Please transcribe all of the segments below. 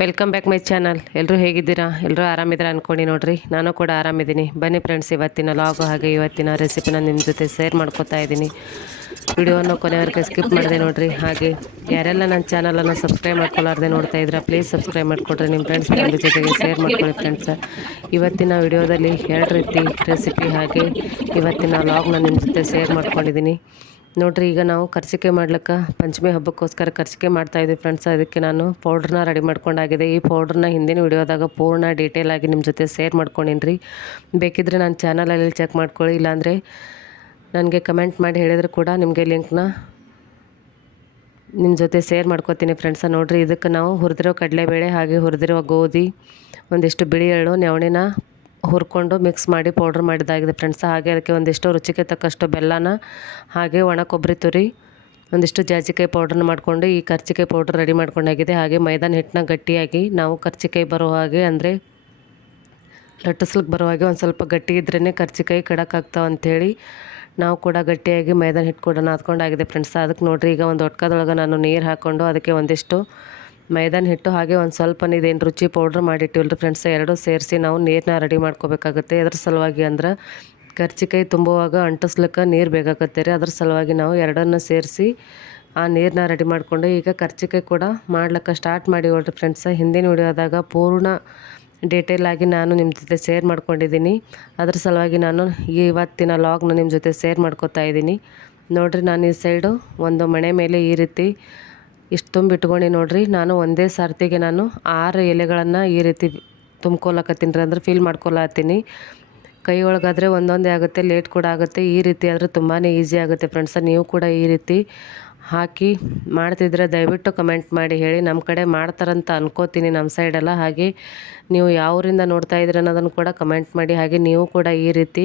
Welcome back my channel ಎಲ್ಲರೂ ಹೇಗಿದ್ದೀರಾ? ಎಲ್ಲರೂ ಆರಾಮಿದ್ದೀರಾ ಅಂದ್ಕೊಂಡು ನೋಡಿರಿ. ನಾನು ಕೂಡ ಆರಾಮಿದ್ದೀನಿ. ಬನ್ನಿ ಫ್ರೆಂಡ್ಸ್ ಇವತ್ತಿನ ಲಾಗು ಹಾಗೆ ಇವತ್ತಿನ ರೆಸಿಪಿನ ನಿಮ್ಮ ಜೊತೆ ಶೇರ್ ಮಾಡ್ಕೋತಾ ಇದ್ದೀನಿ. ವಿಡಿಯೋನ ಕೊನೆವರೆಗೆ ಸ್ಕಿಪ್ ಮಾಡಿದೆ ನೋಡಿರಿ. ಹಾಗೆ ಯಾರೆಲ್ಲ ನನ್ನ ಚಾನಲನ್ನು ಸಬ್ಸ್ಕ್ರೈಬ್ ಮಾಡ್ಕೊಳ್ಳಾರ್ದೆ ನೋಡ್ತಾ ಇದ್ದೀರಾ ಪ್ಲೀಸ್ ಸಬ್ಸ್ಕ್ರೈಬ್ ಮಾಡಿಕೊಡ್ರಿ. ನಿಮ್ಮ ಫ್ರೆಂಡ್ಸ್ ಫ್ಯಾಮಿಲಿ ಜೊತೆಗೆ ಶೇರ್ ಮಾಡ್ಕೊಳ್ಳಿ ಫ್ರೆಂಡ್ಸ್ ಇವತ್ತಿನ ವಿಡಿಯೋದಲ್ಲಿ ಎರಡು ರೀತಿ ರೆಸಿಪಿ ಹಾಗೆ ಇವತ್ತಿನ ಲಾಗ್ನ ನಿಮ್ಮ ಜೊತೆ ಶೇರ್ ಮಾಡ್ಕೊಂಡಿದ್ದೀನಿ. ನೋಡ್ರಿ, ಈಗ ನಾವು ಕರ್ಚಿಕೆ ಮಾಡ್ಲಿಕ್ಕೆ ಪಂಚಮಿ ಹಬ್ಬಕ್ಕೋಸ್ಕರ ಕರ್ಚಿಕೆ ಮಾಡ್ತಾಯಿದ್ವಿ ಫ್ರೆಂಡ್ಸ್ ಅದಕ್ಕೆ ನಾನು ಪೌಡ್ರನ್ನ ರೆಡಿ ಮಾಡ್ಕೊಂಡಾಗಿದೆ. ಈ ಪೌಡ್ರನ್ನ ಹಿಂದಿನ ವಿಡಿಯೋದಾಗ ಪೂರ್ಣ ಡೀಟೇಲ್ ಆಗಿ ನಿಮ್ಮ ಜೊತೆ ಶೇರ್ ಮಾಡ್ಕೊಂಡಿನಿ ಬೇಕಿದ್ರೆ ನನ್ನ ಚಾನಲಲ್ಲಿ ಚೆಕ್ ಮಾಡ್ಕೊಳ್ಳಿ, ಇಲ್ಲಾಂದರೆ ನನಗೆ ಕಮೆಂಟ್ ಮಾಡಿ ಹೇಳಿದರೂ ಕೂಡ ನಿಮಗೆ ಲಿಂಕ್ನ ನಿಮ್ಮ ಜೊತೆ ಶೇರ್ ಮಾಡ್ಕೋತೀನಿ ಫ್ರೆಂಡ್ಸ ನೋಡಿರಿ, ಇದಕ್ಕೆ ನಾವು ಹುರಿದಿರೋ ಕಡಲೆಬೇಳೆ ಹಾಗೆ ಹುರಿದಿರೋ ಗೋಧಿ, ಒಂದಿಷ್ಟು ಬಿಳಿ ಎಳ್ಳು, ನವಣಿನ ಹುರ್ಕೊಂಡು ಮಿಕ್ಸ್ ಮಾಡಿ ಪೌಡ್ರ್ ಮಾಡಿದ್ದಾಗಿದೆ ಫ್ರೆಂಡ್ಸ್. ಹಾಗೆ ಅದಕ್ಕೆ ಒಂದಿಷ್ಟು ರುಚಿಗೆ ತಕ್ಕಷ್ಟು ಬೆಲ್ಲನ, ಹಾಗೆ ಒಣ ಕೊಬ್ಬರಿ ತುರಿ, ಒಂದಿಷ್ಟು ಜಾಜಿಕಾಯಿ ಪೌಡ್ರನ್ನ ಮಾಡಿಕೊಂಡು ಈ ಕರ್ಚಿಕಾಯಿ ಪೌಡ್ರ್ ರೆಡಿ ಮಾಡ್ಕೊಂಡಾಗಿದೆ. ಹಾಗೆ ಮೈದಾನ ಹಿಟ್ಟನ್ನ ಗಟ್ಟಿಯಾಗಿ ನಾವು ಕರ್ಚಿಕಾಯಿ ಬರೋ ಹಾಗೆ, ಅಂದರೆ ಲಟ್ಟಿಸ್ಲಿಕ್ಕೆ ಬರೋ ಹಾಗೆ ಒಂದು ಸ್ವಲ್ಪ ಗಟ್ಟಿ ಇದ್ರೇ ಕರ್ಚಿಕಾಯಿ ಕಡಕ್ಕಾಗ್ತಾವೆ ಅಂಥೇಳಿ ನಾವು ಕೂಡ ಗಟ್ಟಿಯಾಗಿ ಮೈದಾನ ಹಿಟ್ಟು ಕೂಡ ನಾದ್ಕೊಂಡಾಗಿದೆ ಫ್ರೆಂಡ್ಸ್. ಅದಕ್ಕೆ ನೋಡಿರಿ, ಈಗ ಒಂದು ಒಟ್ಕದೊಳಗೆ ನಾನು ನೀರು ಹಾಕ್ಕೊಂಡು ಅದಕ್ಕೆ ಒಂದಿಷ್ಟು ಮೈದಾನ ಹಿಟ್ಟು ಹಾಗೆ ಒಂದು ಸ್ವಲ್ಪ ಇದೇನು ರುಚಿ ಪೌಡ್ರ್ ಮಾಡಿಟ್ಟಿವಲ್ರಿ ಫ್ರೆಂಡ್ಸ್ ಎರಡೂ ಸೇರಿಸಿ ನಾವು ನೀರನ್ನ ರೆಡಿ ಮಾಡ್ಕೋಬೇಕಾಗುತ್ತೆ. ಅದ್ರ ಸಲುವಾಗಿ ಅಂದ್ರೆ ಕರ್ಚಿಕಾಯಿ ತುಂಬುವಾಗ ಅಂಟಿಸ್ಲಿಕ್ಕೆ ನೀರು ಬೇಕಾಗತ್ತೆ ರೀ. ಅದ್ರ ಸಲುವಾಗಿ ನಾವು ಎರಡನ್ನು ಸೇರಿಸಿ ಆ ನೀರನ್ನ ರೆಡಿ ಮಾಡಿಕೊಂಡು ಈಗ ಕರ್ಚಿಕಾಯಿ ಕೂಡ ಮಾಡ್ಲಿಕ್ಕೆ ಸ್ಟಾರ್ಟ್ ಮಾಡಿ ಹೊಳ್ರಿ ಫ್ರೆಂಡ್ಸ್ ಹಿಂದಿನ ವಿಡಿಯೋದಾಗ ಪೂರ್ಣ ಡೀಟೇಲ್ ಆಗಿ ನಾನು ನಿಮ್ಮ ಜೊತೆ ಶೇರ್ ಮಾಡ್ಕೊಂಡಿದ್ದೀನಿ. ಅದ್ರ ಸಲುವಾಗಿ ನಾನು ಇವತ್ತಿನ ಲಾಗ್ನ ನಿಮ್ಮ ಜೊತೆ ಶೇರ್ ಮಾಡ್ಕೊತಾ ಇದ್ದೀನಿ. ನೋಡಿರಿ ನಾನು ಈ ಸೈಡು ಒಂದು ಮನೆ ಮೇಲೆ ಈ ರೀತಿ ಇಷ್ಟು ತುಂಬಿಟ್ಕೊಂಡು ನೋಡಿರಿ. ನಾನು ಒಂದೇ ಸರ್ತಿಗೆ ನಾನು ಆರು ಎಲೆಗಳನ್ನು ಈ ರೀತಿ ತುಂಬ್ಕೊಳಕತ್ತೀನಿ ರೀ ಅಂದ್ರೆ ಫೀಲ್ ಮಾಡ್ಕೊಳತ್ತೀನಿ. ಕೈ ಒಂದೊಂದೇ ಆಗುತ್ತೆ ಲೇಟ್ ಕೂಡ ಆಗುತ್ತೆ. ಈ ರೀತಿ ಆದರೆ ತುಂಬಾ ಈಸಿ ಆಗುತ್ತೆ ಫ್ರೆಂಡ್ಸ ನೀವು ಕೂಡ ಈ ರೀತಿ ಹಾಕಿ ಮಾಡ್ತಿದ್ರೆ ದಯವಿಟ್ಟು ಕಮೆಂಟ್ ಮಾಡಿ ಹೇಳಿ. ನಮ್ಮ ಕಡೆ ಮಾಡ್ತಾರಂತ ಅನ್ಕೋತೀನಿ ನಮ್ಮ ಸೈಡೆಲ್ಲ ಹಾಗೆ ನೀವು ಯಾವರಿಂದ ನೋಡ್ತಾ ಇದ್ದೀರ ಅನ್ನೋದನ್ನು ಕೂಡ ಕಮೆಂಟ್ ಮಾಡಿ. ಹಾಗೆ ನೀವು ಕೂಡ ಈ ರೀತಿ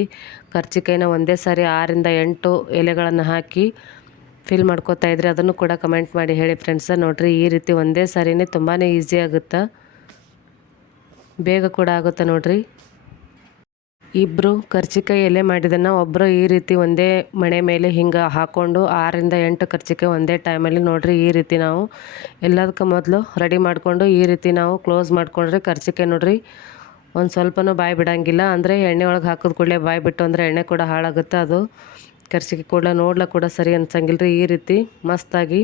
ಕರ್ಚಿಕಾಯಿನ ಒಂದೇ ಸಾರಿ ಆರಿಂದ ಎಂಟು ಎಲೆಗಳನ್ನು ಹಾಕಿ ಫಿಲ್ ಮಾಡ್ಕೋತಾ ಇದ್ರೆ ಅದನ್ನು ಕೂಡ ಕಮೆಂಟ್ ಮಾಡಿ ಹೇಳಿ ಫ್ರೆಂಡ್ಸ ನೋಡಿರಿ ಈ ರೀತಿ ಒಂದೇ ಸಾರಿನೇ ತುಂಬಾ ಈಸಿ ಆಗುತ್ತೆ? ಬೇಗ ಕೂಡ ಆಗುತ್ತೆ ನೋಡಿರಿ? ಇಬ್ಬರು ಕರ್ಚಿಕಾಯಿ ಎಲೆ ಮಾಡಿದ್ದನ್ನು ಒಬ್ಬರು ಈ ರೀತಿ ಒಂದೇ ಮಣೆ ಮೇಲೆ ಹಿಂಗೆ ಹಾಕ್ಕೊಂಡು ಆರರಿಂದ ಎಂಟು ಕರ್ಚಿಕಾಯಿ ಒಂದೇ ಟೈಮಲ್ಲಿ ನೋಡಿರಿ ಈ ರೀತಿ ನಾವು ಎಲ್ಲದಕ್ಕೂ ಮೊದಲು ರೆಡಿ ಮಾಡಿಕೊಂಡು ಈ ರೀತಿ ನಾವು ಕ್ಲೋಸ್ ಮಾಡಿಕೊಂಡ್ರೆ ಕರ್ಚಿಕಾಯಿ ನೋಡಿರಿ ಒಂದು ಸ್ವಲ್ಪನೂ ಬಾಯಿ ಬಿಡೋಂಗಿಲ್ಲ. ಅಂದರೆ ಎಣ್ಣೆ ಒಳಗೆ ಹಾಕಿದ ಕೂಡಲೇ ಬಾಯಿ ಬಿಟ್ಟು ಅಂದರೆ ಎಣ್ಣೆ ಕೂಡ ಹಾಳಾಗುತ್ತೆ ಅದು? ಕರ್ಚಿಗೆ ಕೂಡ ನೋಡ್ಲಿಕ್ಕೆ ಕೂಡ ಸರಿ ಅನ್ಸಂಗಿಲ್ಲ ರೀ ಈ ರೀತಿ. ಮಸ್ತಾಗಿ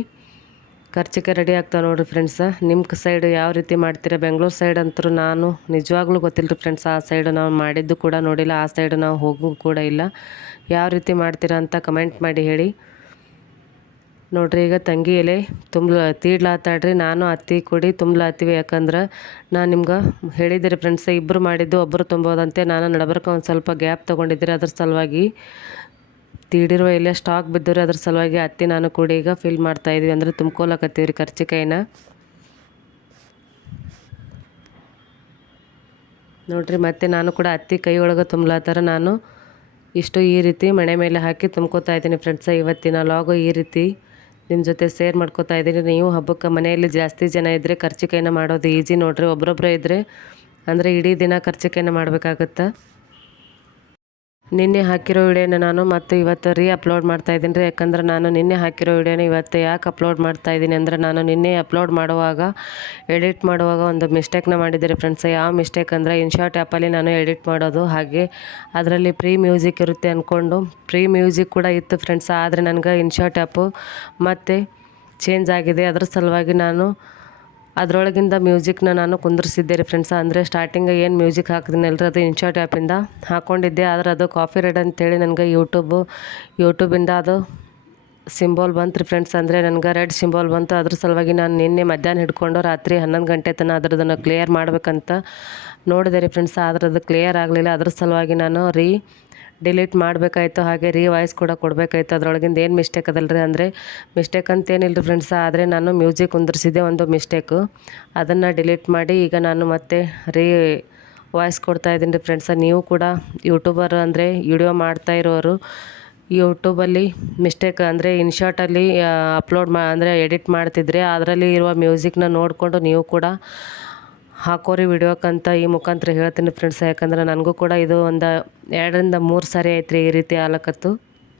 ಕರ್ಚಿಕೆ ರೆಡಿ ಆಗ್ತಾವೆ ನೋಡಿರಿ ಫ್ರೆಂಡ್ಸ ನಿಮ್ಮ ಸೈಡ್ ಯಾವ ರೀತಿ ಮಾಡ್ತೀರಾ? ಬೆಂಗಳೂರು ಸೈಡ್ ಅಂತರೂ ನಾನು ನಿಜವಾಗ್ಲೂ ಗೊತ್ತಿಲ್ಲ ರೀ ಫ್ರೆಂಡ್ಸ್ ಆ ಸೈಡ್ ನಾವು ಮಾಡಿದ್ದು ಕೂಡ ನೋಡಿಲ್ಲ, ಆ ಸೈಡ್ ನಾವು ಹೋಗು ಕೂಡ ಇಲ್ಲ. ಯಾವ ರೀತಿ ಮಾಡ್ತೀರಾ ಅಂತ ಕಮೆಂಟ್ ಮಾಡಿ ಹೇಳಿ. ನೋಡ್ರಿ ಈಗ ತಂಗಿ ಎಲೆ ತುಂಬ ತೀಡ್ಲಾತಾಡ್ರಿ, ನಾನು ಅತ್ತಿ ಕೊಡಿ ತುಂಬಲಾತೀವಿ. ಯಾಕಂದ್ರೆ ನಾನು ನಿಮ್ಗೆ ಹೇಳಿದ್ದೀರಿ ಫ್ರೆಂಡ್ಸ್ ಇಬ್ಬರು ಮಾಡಿದ್ದು ಒಬ್ಬರು ತುಂಬೋದಂತೆ, ನಾನು ನಡಬರ್ಕ ಒಂದು ಸ್ವಲ್ಪ ಗ್ಯಾಪ್ ತೊಗೊಂಡಿದ್ದೀರಿ ಅದ್ರ ಸಲುವಾಗಿ. ತೀಡಿರುವ ಎಲ್ಲ ಸ್ಟಾಕ್ ಬಿದ್ದರೆ ಅದ್ರ ಸಲುವಾಗಿ ಅತ್ತಿ, ನಾನು ಕೂಡ ಈಗ ಫಿಲ್ ಮಾಡ್ತಾ ಇದೀವಿ ಅಂದರೆ ತುಂಬ್ಕೊಲಕತ್ತೀವಿ ರೀ ಕರ್ಚಿಕಾಯಿನ. ನೋಡ್ರಿ, ಮತ್ತೆ ನಾನು ಕೂಡ ಅತ್ತಿ ಕೈ ಒಳಗೆ ತುಂಬಲಾತರ. ನಾನು ಇಷ್ಟು ಈ ರೀತಿ ಮಣೆ ಮೇಲೆ ಹಾಕಿ ತುಂಬ್ಕೋತಾ ಇದ್ದೀನಿ ಫ್ರೆಂಡ್ಸ ಇವತ್ತಿನ ಲಾಗು ಈ ರೀತಿ ನಿಮ್ಮ ಜೊತೆ ಶೇರ್ ಮಾಡ್ಕೋತಾ ಇದ್ದೀನಿ. ನೀವು ಹಬ್ಬಕ್ಕೆ ಮನೆಯಲ್ಲಿ ಜಾಸ್ತಿ ಜನ ಇದ್ದರೆ ಖರ್ಚಿಕಾಯಿನ ಮಾಡೋದು ಈಜಿ ನೋಡ್ರಿ. ಒಬ್ಬರೊಬ್ಬರೇ ಇದ್ದರೆ ಅಂದರೆ ಇಡೀ ದಿನ ಖರ್ಚಿಕಾಯಿನ ಮಾಡಬೇಕಾಗತ್ತೆ? ನಿನ್ನೆ ಹಾಕಿರೋ ವಿಡಿಯೋನ ನಾನು ಮತ್ತು ಇವತ್ತು ರೀ ಅಪ್ಲೋಡ್ ಮಾಡ್ತಾ ಇದ್ದೀನಿ ರೀ. ಯಾಕಂದ್ರೆ ನಾನು ನಿನ್ನೆ ಹಾಕಿರೋ ವಿಡಿಯೋನ ಇವತ್ತು ಯಾಕೆ ಅಪ್ಲೋಡ್ ಮಾಡ್ತಾ ಇದ್ದೀನಿ ಅಂದರೆ ನಾನು ನಿನ್ನೆ ಅಪ್ಲೋಡ್ ಮಾಡುವಾಗ ಎಡಿಟ್ ಮಾಡುವಾಗ ಒಂದು ಮಿಸ್ಟೇಕ್ನ ಮಾಡಿದ್ದೀರಿ ಫ್ರೆಂಡ್ಸ್ ಯಾವ ಮಿಸ್ಟೇಕ್ ಅಂದರೆ ಇನ್ಶಾರ್ಟ್ ಆ್ಯಪಲ್ಲಿ ನಾನು ಎಡಿಟ್ ಮಾಡೋದು. ಹಾಗೆ ಅದರಲ್ಲಿ ಪ್ರೀ ಮ್ಯೂಸಿಕ್ ಇರುತ್ತೆ ಅಂದ್ಕೊಂಡು ಪ್ರೀ ಮ್ಯೂಸಿಕ್ ಕೂಡ ಇತ್ತು ಫ್ರೆಂಡ್ಸ್ ಆದರೆ ನನಗೆ ಇನ್ಶಾರ್ಟ್ ಆ್ಯಪು ಮತ್ತು ಚೇಂಜ್ ಆಗಿದೆ. ಅದರ ಸಲುವಾಗಿ ನಾನು ಅದರೊಳಗಿಂದ ಮ್ಯೂಸಿಕ್ನ ನಾನು ಕುಂದಿರಿಸಿದ್ದೆ ರೀ ಫ್ರೆಂಡ್ಸ್. ಅಂದರೆ ಸ್ಟಾರ್ಟಿಂಗ್ ಏನು ಮ್ಯೂಸಿಕ್ ಹಾಕಿದ್ನಲ್ರಿ ಅದು ಇನ್ಶಾಟ್ ಆ್ಯಪಿಂದ ಹಾಕ್ಕೊಂಡಿದ್ದೆ ಆದರೆ ಅದು ಕಾಫಿ ರೆಡ್ ಅಂತೇಳಿ ನನಗೆ ಯೂಟ್ಯೂಬು ಯೂಟ್ಯೂಬಿಂದ ಅದು ಸಿಂಬಾಲ್ ಬಂತು ರೀ ಫ್ರೆಂಡ್ಸ್. ಅಂದರೆ ನನಗೆ ರೆಡ್ ಸಿಂಬಾಲ್ ಬಂತು. ಅದ್ರ ಸಲುವಾಗಿ ನಾನು ನಿನ್ನೆ ಮಧ್ಯಾಹ್ನ ಹಿಡ್ಕೊಂಡು ರಾತ್ರಿ ಹನ್ನೊಂದು ಗಂಟೆ ತನಕ ಅದ್ರದನ್ನು ಕ್ಲಿಯರ್ ಮಾಡಬೇಕಂತ ನೋಡಿದೆ ರೀ ಫ್ರೆಂಡ್ಸ್. ಆದ್ರೆ ಅದು ಕ್ಲಿಯರ್ ಆಗಲಿಲ್ಲ. ಅದ್ರ ಸಲುವಾಗಿ ನಾನು ರೀ ಡಿಲೀಟ್ ಮಾಡಬೇಕಾಯ್ತು, ಹಾಗೆ ರೀವಾಯ್ಸ್ ಕೂಡ ಕೊಡಬೇಕಾಯ್ತು. ಅದರೊಳಗಿಂದ ಏನು ಮಿಸ್ಟೇಕ್ ಅದಲ್ರಿ ಅಂದರೆ ಮಿಸ್ಟೇಕ್ ಅಂತೇನಿಲ್ಲ ಫ್ರೆಂಡ್ಸ್ ಆದರೆ ನಾನು ಮ್ಯೂಸಿಕ್ ಕುಂದಿರ್ಸಿದ್ದೆ ಒಂದು ಮಿಸ್ಟೇಕು ಅದನ್ನು ಡಿಲೀಟ್ ಮಾಡಿ ಈಗ ನಾನು ಮತ್ತೆ ರೀ ವಾಯ್ಸ್ ಕೊಡ್ತಾ ಇದ್ದೀನಿ ರೀ ಫ್ರೆಂಡ್ಸ ನೀವು ಕೂಡ ಯೂಟ್ಯೂಬರ್ ಅಂದರೆ ವಿಡಿಯೋ ಮಾಡ್ತಾ ಇರೋರು ಯೂಟ್ಯೂಬಲ್ಲಿ ಮಿಸ್ಟೇಕ್ ಅಂದರೆ ಇನ್ಶಾರ್ಟಲ್ಲಿ ಅಪ್ಲೋಡ್ ಮಾ, ಅಂದರೆ ಎಡಿಟ್ ಮಾಡ್ತಿದ್ರೆ, ಅದರಲ್ಲಿ ಇರುವ ಮ್ಯೂಸಿಕ್ನ ನೋಡಿಕೊಂಡು ನೀವು ಕೂಡ ಹಾಕೋರಿ ವಿಡಿಯೋಕ್ಕಂತ ಈ ಮುಖಾಂತರ ಹೇಳ್ತೀನಿ ಫ್ರೆಂಡ್ಸ್ ಯಾಕಂದ್ರೆ ನನಗೂ ಕೂಡ ಇದು ಒಂದು ಎರಡರಿಂದ ಮೂರು ಸಾರಿ ಐತ್ರಿ ಈ ರೀತಿ ಆಲಕತ್ತು.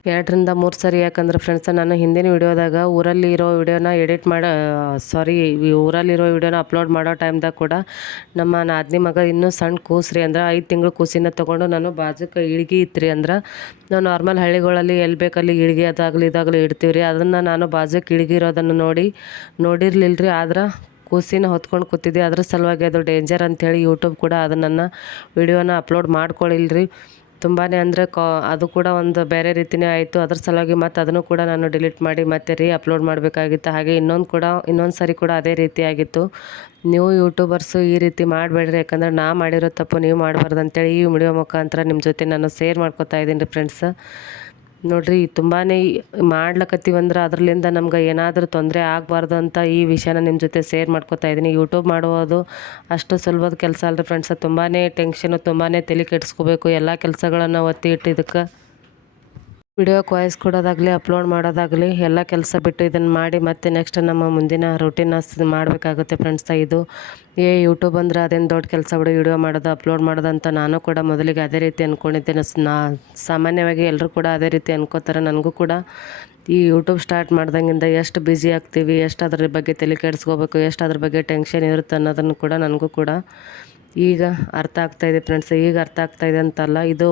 ಎರಡರಿಂದ ಮೂರು ಸರಿ ಯಾಕಂದ್ರೆ ಫ್ರೆಂಡ್ಸ್ ನಾನು ಹಿಂದಿನ ವಿಡಿಯೋದಾಗ ಊರಲ್ಲಿ ಇರೋ ವಿಡಿಯೋನ ಎಡಿಟ್ ಮಾಡೋ ಸಾರಿ ಊರಲ್ಲಿರೋ ವಿಡಿಯೋನ ಅಪ್ಲೋಡ್ ಮಾಡೋ ಟೈಮ್ದಾಗ ಕೂಡ ನಮ್ಮ ನಾದಿನಿ ಮಗ ಇನ್ನೂ ಸಣ್ಣ ಕೂಸ್ರಿ ಅಂದ್ರೆ ಐದು ತಿಂಗಳು ಕೂಸಿನ ತೊಗೊಂಡು ನಾನು ಬಾಜುಕ್ಕೆ ಇಳ್ಗಿ ಇತ್ತು ಅಂದ್ರೆ ನಾವು ನಾರ್ಮಲ್ ಹಳ್ಳಿಗಳಲ್ಲಿ ಎಲ್ಲಿ ಬೇಕಲ್ಲಿ ಇಳಿಗೆ ಅದಾಗಲಿ ಇದಾಗಲಿ ಇಡ್ತೀವಿ ರೀ ಅದನ್ನು ನಾನು ಬಾಜುಕ್ಕೆ ಇಳಿಗೆ ಇರೋದನ್ನು ನೋಡಿ ನೋಡಿರಲಿಲ್ಲ ರೀ ಆದ್ರೆ ಕೂಸಿನ ಹೊತ್ಕೊಂಡು ಕೂತಿದ್ದೆ. ಅದ್ರ ಸಲುವಾಗಿ ಅದು ಡೇಂಜರ್ ಅಂಥೇಳಿ ಯೂಟ್ಯೂಬ್ ಕೂಡ ಅದನ್ನು ವಿಡಿಯೋನ ಅಪ್ಲೋಡ್ ಮಾಡ್ಕೊಳ್ಳಿಲ್ರಿ ತುಂಬಾ ಅಂದರೆ ಕಾ, ಅದು ಕೂಡ ಒಂದು ಬೇರೆ ರೀತಿಯೇ ಆಯಿತು. ಅದ್ರ ಸಲುವಾಗಿ ಮತ್ತು ಅದನ್ನು ಕೂಡ ನಾನು ಡಿಲೀಟ್ ಮಾಡಿ ಮತ್ತೆ ರೀ ಅಪ್ಲೋಡ್ ಮಾಡಬೇಕಾಗಿತ್ತು. ಹಾಗೆ ಇನ್ನೊಂದು ಕೂಡ, ಇನ್ನೊಂದು ಸರಿ ಕೂಡ ಅದೇ ರೀತಿ ಆಗಿತ್ತು. ನೀವು ಯೂಟ್ಯೂಬರ್ಸು ಈ ರೀತಿ ಮಾಡಬೇಡ್ರಿ. ಯಾಕಂದರೆ ನಾ ಮಾಡಿರೋ ತಪ್ಪು ನೀವು ಮಾಡಬಾರ್ದು ಅಂತೇಳಿ ಈ ವಿಡಿಯೋ ಮುಖಾಂತರ ನಿಮ್ಮ ಜೊತೆ ನಾನು ಶೇರ್ ಮಾಡ್ಕೊತಾ ಇದ್ದೀನಿ ರೀ ಫ್ರೆಂಡ್ಸ್ ನೋಡ್ರಿ ತುಂಬಾ ಮಾಡ್ಲಕತ್ತೀವಂದ್ರೆ ಅದರಲ್ಲಿಂದ ನಮ್ಗೆ ಏನಾದರೂ ತೊಂದರೆ ಆಗಬಾರ್ದು ಅಂತ ಈ ವಿಷಯನ ನಿಮ್ಮ ಜೊತೆ ಶೇರ್ ಮಾಡ್ಕೊತಾ ಇದ್ದೀನಿ ಯೂಟ್ಯೂಬ್ ಮಾಡುವುದು ಅಷ್ಟು ಸುಲಭದ ಕೆಲಸ ಅಲ್ರಿ ಫ್ರೆಂಡ್ಸ್ ತುಂಬಾ ಟೆನ್ಷನು ತುಂಬಾ ತಲೆ ಕೆಡಿಸ್ಕೋಬೇಕು. ಎಲ್ಲ ಕೆಲಸಗಳನ್ನು ಒತ್ತಿ ಇಟ್ಟಿದ್ದಕ್ಕೆ. ವಿಡಿಯೋಕ್ಕೆ ವಾಯ್ಸ್ ಕೊಡೋದಾಗಲಿ, ಅಪ್ಲೋಡ್ ಮಾಡೋದಾಗಲಿ, ಎಲ್ಲ ಕೆಲಸ ಬಿಟ್ಟು ಇದನ್ನು ಮಾಡಿ ಮತ್ತೆ ನೆಕ್ಸ್ಟ್ ನಮ್ಮ ಮುಂದಿನ ರೂಟೀನ್ ಮಾಡಬೇಕಾಗುತ್ತೆ ಫ್ರೆಂಡ್ಸ್ ಇದು. ಏ ಯೂಟ್ಯೂಬ್ ಅಂದರೆ ಅದೇನು ದೊಡ್ಡ ಕೆಲಸ ಬಿಡು, ವಿಡಿಯೋ ಮಾಡೋದು, ಅಪ್ಲೋಡ್ ಮಾಡೋದು ಅಂತ ನಾನು ಕೂಡ ಮೊದಲಿಗೆ ಅದೇ ರೀತಿ ಅಂದ್ಕೊಂಡಿದ್ದೇನೆ ನಾ ಸಾಮಾನ್ಯವಾಗಿ ಎಲ್ಲರೂ ಕೂಡ ಅದೇ ರೀತಿ ಅನ್ಕೋತಾರೆ ನನಗೂ ಕೂಡ. ಈ ಯೂಟ್ಯೂಬ್ ಸ್ಟಾರ್ಟ್ ಮಾಡ್ದಂಗಿಂದ ಎಷ್ಟು ಬ್ಯುಸಿ ಆಗ್ತೀವಿ, ಎಷ್ಟು ಅದ್ರ ಬಗ್ಗೆ ತಲೆ ಕೆಡಿಸ್ಕೋಬೇಕು, ಎಷ್ಟು ಅದ್ರ ಬಗ್ಗೆ ಟೆನ್ಷನ್ ಇರುತ್ತೆ ಅನ್ನೋದನ್ನು ಕೂಡ ನನಗೂ ಕೂಡ. ಈಗ ಅರ್ಥ ಆಗ್ತಾಯಿದೆ ಫ್ರೆಂಡ್ಸ್ ಈಗ ಅರ್ಥ ಆಗ್ತಾಯಿದೆ ಅಂತಲ್ಲ, ಇದು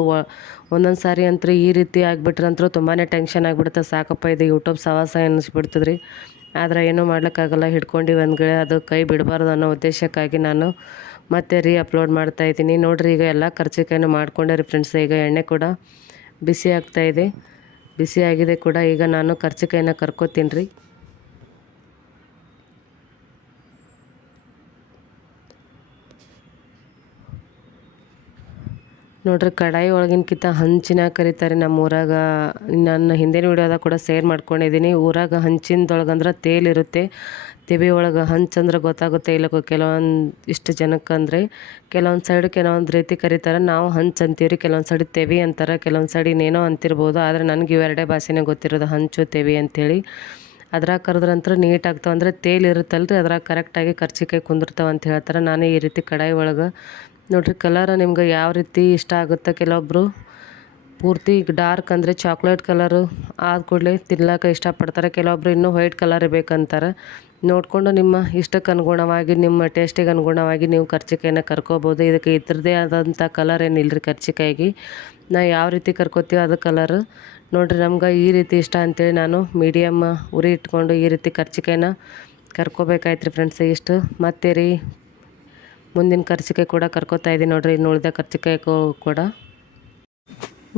ಒಂದೊಂದು ಸಾರಿ ಅಂತೂ ಈ ರೀತಿ ಆಗಿಬಿಟ್ರಂತೂ ತುಂಬಾ ಟೆನ್ಷನ್ ಆಗಿಬಿಡುತ್ತೆ. ಸಾಕಪ್ಪ, ಇದು ಯೂಟ್ಯೂಬ್ ಸವಾಸ ಅನ್ನಿಸ್ಬಿಡ್ತದೆ ರೀ ಆದರೆ ಏನೂ ಮಾಡ್ಲಿಕ್ಕಾಗಲ್ಲ, ಹಿಡ್ಕೊಂಡು ಒಂದು ಅದು ಕೈ ಬಿಡಬಾರ್ದು ಅನ್ನೋ ಉದ್ದೇಶಕ್ಕಾಗಿ ನಾನು ಮತ್ತೆ ರೀ ಅಪ್ಲೋಡ್ ಮಾಡ್ತಾ ಇದ್ದೀನಿ. ನೋಡಿರಿ, ಈಗ ಎಲ್ಲ ಖರ್ಚಿಕಾಯನ್ನು ಮಾಡ್ಕೊಂಡೆ ರೀ ಫ್ರೆಂಡ್ಸ್ ಈಗ ಎಣ್ಣೆ ಕೂಡ ಬಿಸಿ ಆಗ್ತಾಯಿದೆ ಬಿಸಿ ಆಗಿದೆ ಕೂಡ, ಈಗ ನಾನು ಖರ್ಚಿಕೆಯನ್ನು ಕರ್ಕೋತೀನಿ ರೀ ನೋಡ್ರಿ ಕಡಾಯಿ ಒಳಗಿನಕಿಂತ ಹಂಚಿನ ಕರಿತಾರೆ ನಮ್ಮ ಊರಾಗ ನನ್ನ ಹಿಂದಿನ ವಿಡಿಯೋದಾಗ ಕೂಡ ಸೇರ್ ಮಾಡ್ಕೊಂಡಿದ್ದೀನಿ ಊರಾಗ ಹಂಚಿನದೊಳಗಂದ್ರೆ ತೇಲಿರುತ್ತೆ ತೆವಿ ಒಳಗೆ ಹಂಚಂದ್ರೆ ಗೊತ್ತಾಗುತ್ತೆ. ಇಲ್ಲ ಕೆಲವೊಂದು ಇಷ್ಟು ಜನಕ್ಕೆ ಅಂದರೆ ಕೆಲವೊಂದು ಸೈಡ್ ಕೆಲವೊಂದು ರೀತಿ ಕರೀತಾರೆ. ನಾವು ಹಂಚು ಅಂತೀವಿ ರೀ ಕೆಲವೊಂದು ಸೈಡ್ ತೆವಿ ಅಂತಾರೆ. ಕೆಲವೊಂದು ಸೈಡ್ ಇನ್ನೇನೋ ಅಂತಿರ್ಬೋದು. ಆದರೆ ನನಗೆ ಇವೆರಡೇ ಭಾಷೆನೇ ಗೊತ್ತಿರೋದು. ಹಂಚು ತೆವಿ ಅಂಥೇಳಿ ಅದ್ರಾಗ ಕರೆದ್ರಂತ್ರ ಆಗ್ತಾವ. ಅಂದರೆ ತೇಲ್ ಇರುತ್ತಲ್ಲ ರೀ ಅದ್ರಾಗ ಕರೆಕ್ಟಾಗಿ ಕರ್ಚಿಕಾಯಿ ಕುಂದಿರ್ತಾವೆ ಅಂತ ಹೇಳ್ತಾರೆ. ನಾನು ಈ ರೀತಿ ಕಡಾಯಿ ಒಳಗೆ. ನೋಡಿರಿ ಕಲರ್ ನಿಮ್ಗೆ ಯಾವ ರೀತಿ ಇಷ್ಟ ಆಗುತ್ತೆ ಕೆಲವೊಬ್ಬರು ಪೂರ್ತಿ ಡಾರ್ಕ್ ಅಂದರೆ ಚಾಕ್ಲೇಟ್ ಕಲರು ಆದ ಕೂಡಲೇ ತಿನ್ಲಾಕ ಇಷ್ಟಪಡ್ತಾರೆ. ಕೆಲವೊಬ್ರು ಇನ್ನೂ ವೈಟ್ ಕಲರ್ ಬೇಕಂತಾರೆ. ನೋಡಿಕೊಂಡು ನಿಮ್ಮ ಇಷ್ಟಕ್ಕೆ ಅನುಗುಣವಾಗಿ, ನಿಮ್ಮ ಟೇಸ್ಟಿಗೆ ಅನುಗುಣವಾಗಿ ನೀವು ಕರ್ಚಿಕಾಯಿನ ಕರ್ಕೋಬೋದು. ಇದಕ್ಕೆ ಇದ್ರದ್ದೇ ಆದಂಥ ಕಲರ್ ಏನಿಲ್ಲ ರೀ ಕರ್ಚಿಕಾಯಿಗೆ? ನಾ ಯಾವ ರೀತಿ ಕರ್ಕೋತೀವೋ ಅದು ಕಲರ್ ನೋಡಿರಿ ನಮ್ಗೆ ಈ ರೀತಿ ಇಷ್ಟ ಅಂತೇಳಿ ನಾನು ಮೀಡಿಯಮ್ ಉರಿ ಇಟ್ಕೊಂಡು ಈ ರೀತಿ ಕರ್ಚಿಕಾಯಿನ ಕರ್ಕೋಬೇಕಾಯ್ತು ರೀ ಫ್ರೆಂಡ್ಸ್ ಇಷ್ಟು. ಮತ್ತೆ ರೀ, ಮುಂದಿನ ಕರ್ಚಿಕಾಯಿ ಕೂಡ ಕರ್ಕೋತಾ ಇದ್ದೀನಿ ನೋಡಿರಿ, ಇನ್ನು ಉಳಿದ ಕರ್ಚಿಕಾಯಿ ಕೂಡ.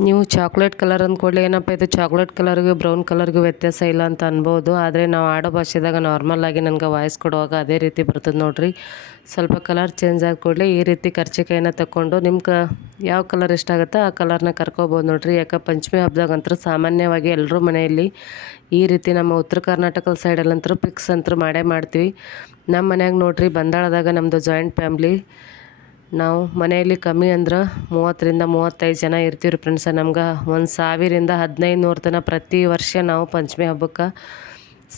ನೀವು ಚಾಕ್ಲೇಟ್ ಕಲರ್ ಅಂದ್ಕೊಳ್ಳಿ. ಏನಪ್ಪ ಇದು ಚಾಕ್ಲೇಟ್ ಕಲರ್ಗೆ ಬ್ರೌನ್ ಕಲರ್ಗೆ ವ್ಯತ್ಯಾಸ ಇಲ್ಲ ಅಂತ ಅನ್ಬೋದು. ಆದರೆ ನಾವು ಆಡೋ ಭಾಷೆದಾಗ ನಾರ್ಮಲಾಗಿ ನನಗೆ ವಾಯ್ಸ್ ಕೊಡುವಾಗ ಅದೇ ರೀತಿ ಬರ್ತದೆ ನೋಡಿರಿ. ಸ್ವಲ್ಪ ಕಲರ್ ಚೇಂಜ್ ಆದ ಕೂಡಲೇ ಈ ರೀತಿ ಕರ್ಚಿಕಾಯಿನ ತಗೊಂಡು ನಿಮ್ಗೆ ಯಾವ ಕಲರ್ ಇಷ್ಟ ಆಗುತ್ತೆ ಆ ಕಲರ್ನ ಕರ್ಕೋಬೋದು ನೋಡಿರಿ. ಯಾಕೆ ಪಂಚಮಿ ಹಬ್ಬದಾಗಂತೂ ಸಾಮಾನ್ಯವಾಗಿ ಎಲ್ಲರೂ ಮನೆಯಲ್ಲಿ ಈ ರೀತಿ ನಮ್ಮ ಉತ್ತರ ಕರ್ನಾಟಕದ ಸೈಡಲ್ಲಂತೂ ಪಿಕ್ಸ್ ಅಂತೂ ಮಾಡೇ ಮಾಡ್ತೀವಿ. ನಮ್ಮ ಮನ್ಯಾಗ ನೋಡಿರಿ ಬಂದಾಳದಾಗ ನಮ್ಮದು ಜಾಯಿಂಟ್ ಫ್ಯಾಮ್ಲಿ ನಾವು ಮನೆಯಲ್ಲಿ ಕಮ್ಮಿ ಅಂದ್ರೆ ಮೂವತ್ತರಿಂದ ಮೂವತ್ತೈದು ಜನ ಇರ್ತೀವಿ ರೀ ಫ್ರೆಂಡ್ಸ ನಮ್ಗೆ ಒಂದು ಸಾವಿರಿಂದ ಹದಿನೈದು ನೂರು ತನಕ ಪ್ರತಿ ವರ್ಷ ನಾವು ಪಂಚಮಿ ಹಬ್ಬಕ್ಕೆ